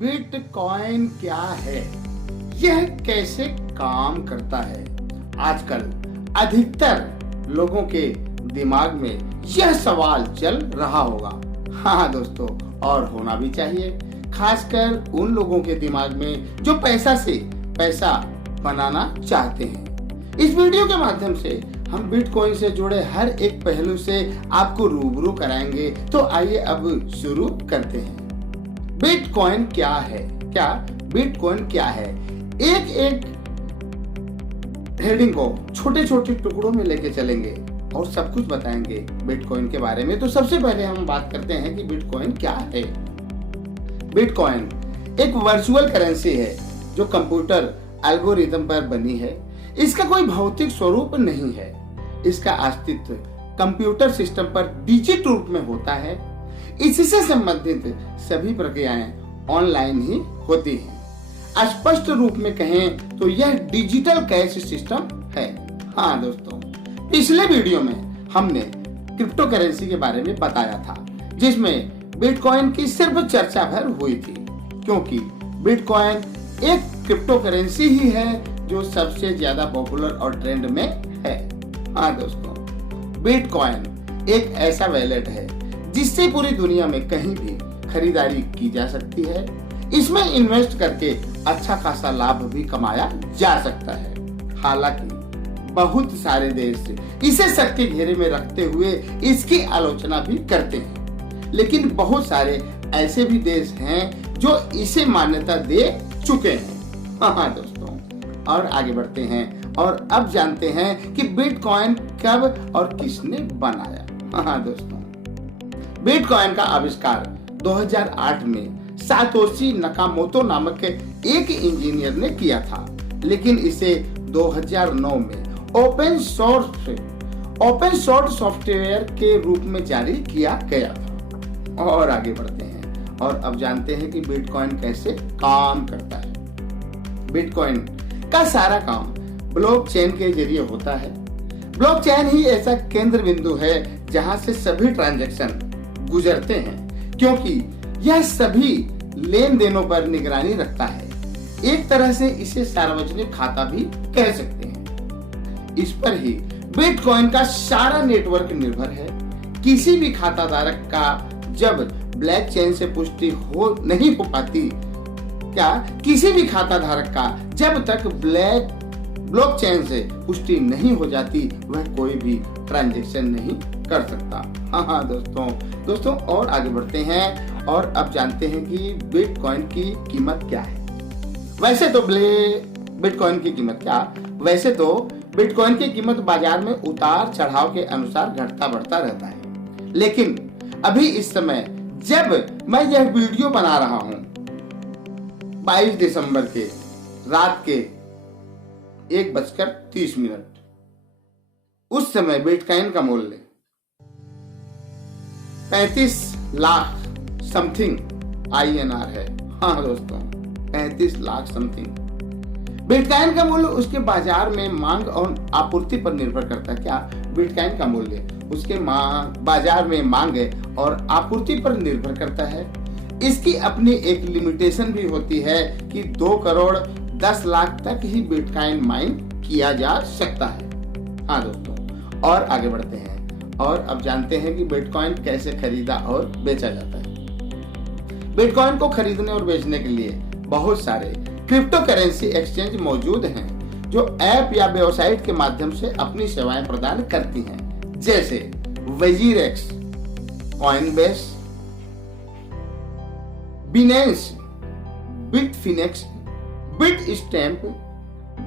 Bitcoin क्या है, यह कैसे काम करता है? आजकल अधिकतर लोगों के दिमाग में यह सवाल चल रहा होगा। हाँ दोस्तों, और होना भी चाहिए, खासकर उन लोगों के दिमाग में जो पैसा से पैसा बनाना चाहते हैं। इस वीडियो के माध्यम से हम बिटकॉइन से जुड़े हर एक पहलू से आपको रूबरू कराएंगे। तो आइए अब शुरू करते हैं। बिटकॉइन क्या है? बिटकॉइन क्या है? एक एक हेडिंग को छोटे छोटे टुकड़ों में लेके चलेंगे और सब कुछ बताएंगे बिटकॉइन के बारे में। तो सबसे पहले हम बात करते हैं कि बिटकॉइन क्या है। बिटकॉइन एक वर्चुअल करेंसी है जो कंप्यूटर एल्गोरिथम पर बनी है। इसका कोई भौतिक स्वरूप नहीं है। इसका अस्तित्व कंप्यूटर सिस्टम पर डिजिटल रूप में होता है। इससे संबंधित सभी प्रक्रियाएं ऑनलाइन ही होती हैं। स्पष्ट रूप में कहें तो यह डिजिटल कैश सिस्टम है। हाँ दोस्तों, पिछले वीडियो में हमने क्रिप्टो करेंसी के बारे में बताया था, जिसमें बिटकॉइन की सिर्फ चर्चा भर हुई थी, क्योंकि बिटकॉइन एक क्रिप्टो करेंसी ही है जो सबसे ज्यादा पॉपुलर और ट्रेंड में है। हाँ दोस्तों, बिटकॉइन एक ऐसा वैलेट है जिससे पूरी दुनिया में कहीं भी खरीदारी की जा सकती है। इसमें इन्वेस्ट करके अच्छा खासा लाभ भी कमाया जा सकता है। हालांकि बहुत सारे देश इसे शक के घेरे में रखते हुए इसकी आलोचना भी करते हैं, लेकिन बहुत सारे ऐसे भी देश हैं जो इसे मान्यता दे चुके हैं। हाँ दोस्तों, और आगे बढ़ते हैं और अब जानते हैं कि बिटकॉइन कब और किसने बनाया। हाँ दोस्तों, बिटकॉइन का आविष्कार 2008 में सातोशी नकामोटो नामक एक इंजीनियर ने किया था, लेकिन इसे 2009 में ओपन सोर्स सॉफ्टवेयर के रूप में जारी किया गया था। और आगे बढ़ते हैं और अब जानते हैं कि बिटकॉइन कैसे काम करता है। बिटकॉइन का सारा काम ब्लॉकचेन के जरिए होता है। ब्लॉकचेन ही ऐसा केंद्र बिंदु है जहां से सभी ट्रांजैक्शन गुजरते हैं, क्योंकि यह सभी लेन देनों पर निगरानी रखता है। एक तरह से इसे सार्वजनिक खाता भी कह सकते हैं। इस पर ही बिटकॉइन का सारा नेटवर्क निर्भर है। किसी भी खाताधारक का जब ब्लॉकचेन से पुष्टि नहीं हो पाती, किसी भी खाताधारक का जब तक ब्लॉकचेन से पुष्टि नहीं हो जाती, वह कोई भी ट्रांजैक्शन नहीं कर सकता। हाँ दोस्तों, और आगे बढ़ते हैं और अब जानते हैं कि बिटकॉइन की कीमत क्या है। वैसे तो बिटकॉइन की कीमत बाजार में उतार चढ़ाव के अनुसार घटता बढ़ता रहता है, लेकिन अभी इस समय जब मैं यह वीडियो बना रहा हूं, 22 दिसंबर के रात के 1:30, उस समय बिटकॉइन का मूल्य 35 लाख समथिंग INR है। हाँ दोस्तों, 35 लाख समथिंग। बिटकॉइन का मूल्य उसके बाजार में मांग और आपूर्ति पर निर्भर करता है। बिटकॉइन का मूल्य उसके बाजार में मांग और आपूर्ति पर निर्भर करता है। इसकी अपनी एक लिमिटेशन भी होती है कि 2 करोड़ 10 लाख तक ही बिटकॉइन माइन किया जा सकता है। हाँ दोस्तों, और आगे बढ़ते हैं और अब जानते हैं कि बिटकॉइन कैसे खरीदा और बेचा जाता है। बिटकॉइन को खरीदने और बेचने के लिए बहुत सारे क्रिप्टो करेंसी एक्सचेंज मौजूद हैं, जो ऐप या वेबसाइट के माध्यम से अपनी सेवाएं प्रदान करती हैं, जैसे WazirX, Coinbase, Binance, Bitfinex, Bitstamp,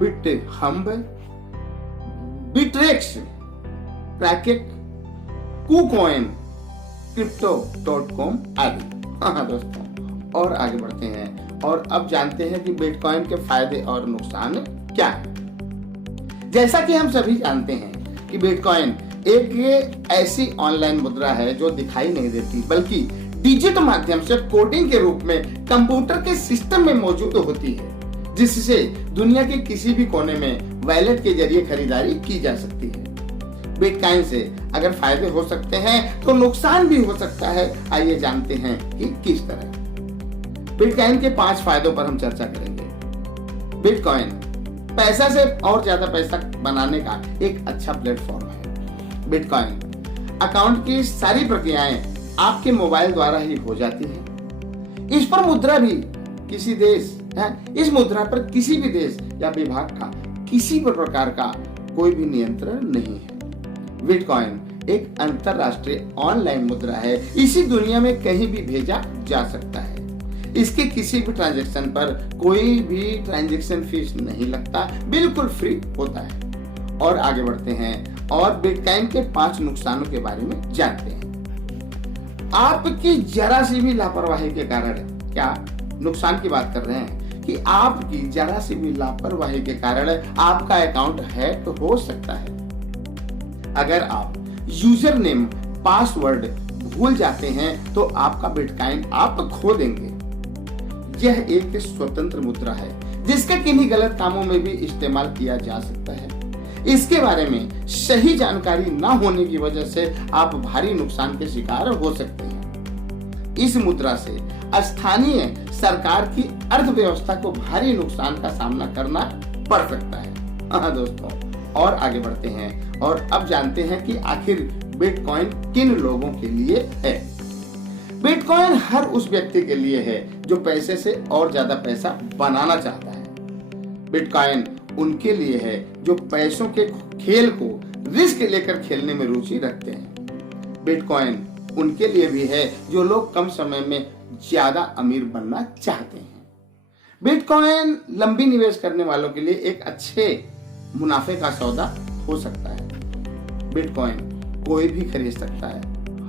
Bithumb, Bittrex, Kraken, KuCoin, crypto.com आदि। हाँ दोस्तों, और आगे बढ़ते हैं और अब जानते हैं कि बिटकॉइन के फायदे और नुकसान क्या है। जैसा कि हम सभी जानते हैं कि बिटकॉइन एक ऐसी ऑनलाइन मुद्रा है जो दिखाई नहीं देती, बल्कि डिजिटल माध्यम से कोडिंग के रूप में कंप्यूटर के सिस्टम में मौजूद होती है, जिससे दुनिया के किसी भी कोने में वॉलेट के जरिए खरीदारी की जा सकती है। बिटकॉइन से अगर फायदे हो सकते हैं तो नुकसान भी हो सकता है। आइए जानते हैं कि किस तरह। बिटकॉइन के 5 फायदों पर हम चर्चा करेंगे। बिटकॉइन पैसा से और ज्यादा पैसा बनाने का एक अच्छा प्लेटफॉर्म है। बिटकॉइन अकाउंट की सारी प्रक्रियाएं आपके मोबाइल द्वारा ही हो जाती है। इस पर मुद्रा भी किसी देश है, इस मुद्रा पर किसी भी देश या विभाग का किसी भी प्रकार का कोई भी नियंत्रण नहीं है। बिटकॉइन एक अंतरराष्ट्रीय ऑनलाइन मुद्रा है। इसी दुनिया में कहीं भी भेजा जा सकता है। इसके किसी भी ट्रांजैक्शन पर कोई भी ट्रांजैक्शन फीस नहीं लगता, बिल्कुल फ्री होता है। और आगे बढ़ते हैं और बिटकॉइन के 5 नुकसानों के बारे में जानते हैं। आपकी जरा सी भी लापरवाही के कारण, क्या नुकसान की बात कर रहे हैं कि आपकी जरा सी भी लापरवाही के कारण आपका अकाउंट हैक हो सकता है। अगर आप यूजर नेम पासवर्ड भूल जाते हैं तो आपका बिटकॉइन आप खो देंगे। यह एक स्वतंत्र मुद्रा है जिसका किन्हीं गलत कामों में भी इस्तेमाल किया जा सकता है। इसके बारे में सही जानकारी न होने की वजह से आप भारी नुकसान के शिकार हो सकते हैं। इस मुद्रा से स्थानीय सरकार की अर्थव्यवस्था को भारी नुकसान का सामना करना पड़ सकता है। हाँ दोस्तों, और आगे बढ़ते हैं और अब जानते हैं कि आखिर बिटकॉइन किन लोगों के लिए है। बिटकॉइन हर उस व्यक्ति के लिए है जो पैसे से और ज्यादा पैसा बनाना चाहता है। बिटकॉइन उनके लिए है जो पैसों के खेल को रिस्क लेकर खेलने में रुचि रखते हैं। बिटकॉइन उनके लिए भी है जो लोग कम समय में ज्यादा अमीर बनना चाहते हैं। बिटकॉइन लंबी निवेश करने वालों के लिए एक अच्छे मुनाफे का सौदा हो सकता है। बिटकॉइन कोई भी खरीद सकता है,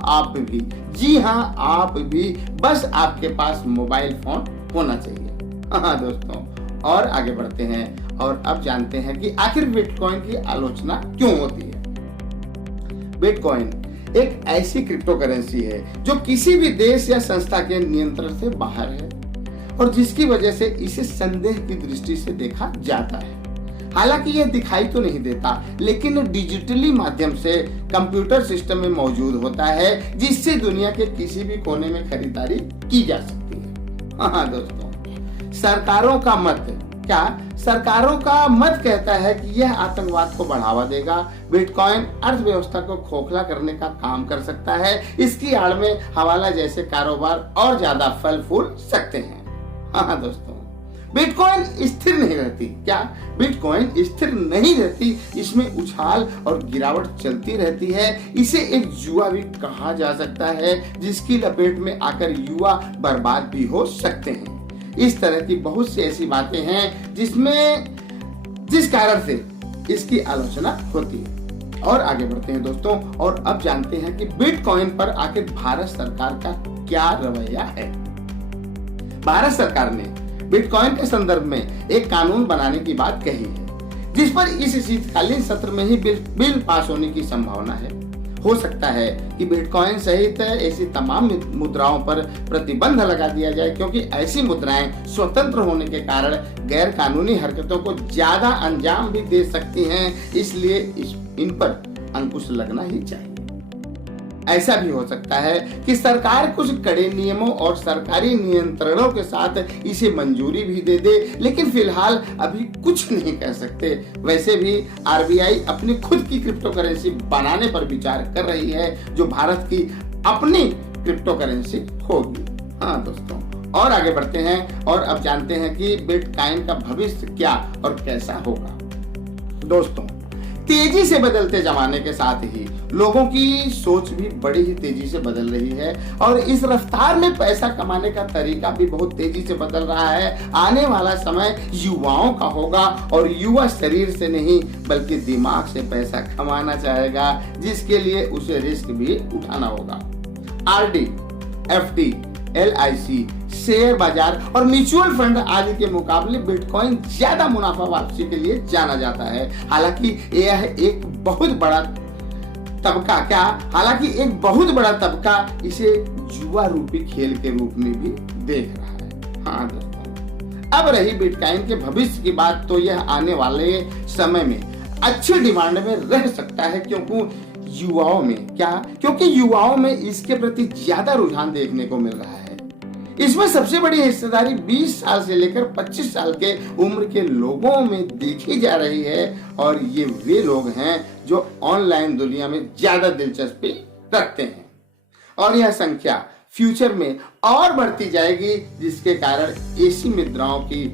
आप भी। जी हाँ, आप भी, बस आपके पास मोबाइल फोन होना चाहिए। हाँ दोस्तों, और आगे बढ़ते हैं और अब जानते हैं कि आखिर बिटकॉइन की आलोचना क्यों होती है। बिटकॉइन एक ऐसी क्रिप्टो करेंसी है जो किसी भी देश या संस्था के नियंत्रण से बाहर है और जिसकी वजह से इसे संदेह की दृष्टि से देखा जाता है। हालांकि यह दिखाई तो नहीं देता, लेकिन डिजिटली माध्यम से कंप्यूटर सिस्टम में मौजूद होता है जिससे दुनिया के किसी भी कोने में खरीदारी की जा सकती है। हाँ दोस्तों, सरकारों का मत कहता है कि यह आतंकवाद को बढ़ावा देगा। बिटकॉइन अर्थव्यवस्था को खोखला करने का काम कर सकता है। इसकी आड़ में हवाला जैसे कारोबार और ज्यादा फल फूल सकते हैं। हाँ दोस्तों, बिटकॉइन स्थिर नहीं रहती। क्या बिटकॉइन स्थिर नहीं रहती? इसमें उछाल और गिरावट चलती रहती है। इसे एक जुआ भी कहा जा सकता है जिसकी लपेट में आकर युवा बर्बाद भी हो सकते हैं। इस तरह की बहुत सी ऐसी बातें हैं जिस कारण से इसकी आलोचना होती है। और आगे बढ़ते हैं दोस्तों और अब जानते हैं कि बिटकॉइन पर आखिर भारत सरकार का क्या रवैया है। भारत सरकार ने बिटकॉइन के संदर्भ में एक कानून बनाने की बात कही है जिस पर इस शीतकालीन सत्र में ही बिल पास होने की संभावना है। हो सकता है कि बिटकॉइन सहित ऐसी तमाम मुद्राओं पर प्रतिबंध लगा दिया जाए क्योंकि ऐसी मुद्राएं स्वतंत्र होने के कारण गैर कानूनी हरकतों को ज्यादा अंजाम भी दे सकती हैं। इसलिए इन पर अंकुश लगना ही चाहिए। ऐसा भी हो सकता है कि सरकार कुछ कड़े नियमों और सरकारी नियंत्रणों के साथ इसे मंजूरी भी दे दे, लेकिन फिलहाल अभी कुछ नहीं कह सकते। वैसे भी आरबीआई अपनी खुद की क्रिप्टो करेंसी बनाने पर विचार कर रही है जो भारत की अपनी क्रिप्टो करेंसी होगी। हाँ दोस्तों, और आगे बढ़ते हैं और अब जानते हैं कि बिटकॉइन का भविष्य क्या और कैसा होगा। दोस्तों, तेजी से बदलते जमाने के साथ ही लोगों की सोच भी बड़ी ही तेजी से बदल रही है और इस रफ्तार में पैसा कमाने का तरीका भी बहुत तेजी से बदल रहा है। आने वाला समय युवाओं का होगा और युवा शरीर से नहीं बल्कि दिमाग से पैसा कमाना चाहेगा, जिसके लिए उसे रिस्क भी उठाना होगा। आरडी, एफडी, एलआईसी, शेयर बाजार और म्यूचुअल फंड आदि के मुकाबले बिटकॉइन ज्यादा मुनाफा वापसी के लिए जाना जाता है। हालांकि एक बहुत बड़ा तबका इसे जुआ रूपी खेल के रूप में भी देख रहा है। हाँ दोस्तों, अब रही बिटकॉइन के भविष्य की बात, तो यह आने वाले समय में अच्छी डिमांड में रह सकता है क्योंकि युवाओं में इसके प्रति ज्यादा रुझान देखने को मिल रहा है। इसमें सबसे बड़ी हिस्सेदारी 20 साल से लेकर 25 साल के उम्र के लोगों में देखी जा रही है और ये वे लोग हैं जो ऑनलाइन दुनिया में ज्यादा दिलचस्पी रखते हैं और यह संख्या फ्यूचर में और बढ़ती जाएगी, जिसके कारण ऐसी मुद्राओं की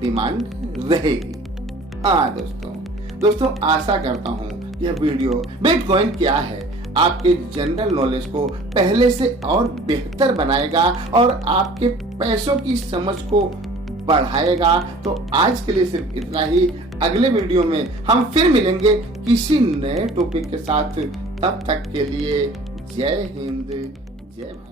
डिमांड रहेगी। हाँ दोस्तों आशा करता हूं यह वीडियो बिटकॉइन क्या है आपके जनरल नॉलेज को पहले से और बेहतर बनाएगा और आपके पैसों की समझ को बढ़ाएगा। तो आज के लिए सिर्फ इतना ही। अगले वीडियो में हम फिर मिलेंगे किसी नए टॉपिक के साथ। तब तक के लिए जय हिंद, जय भारत।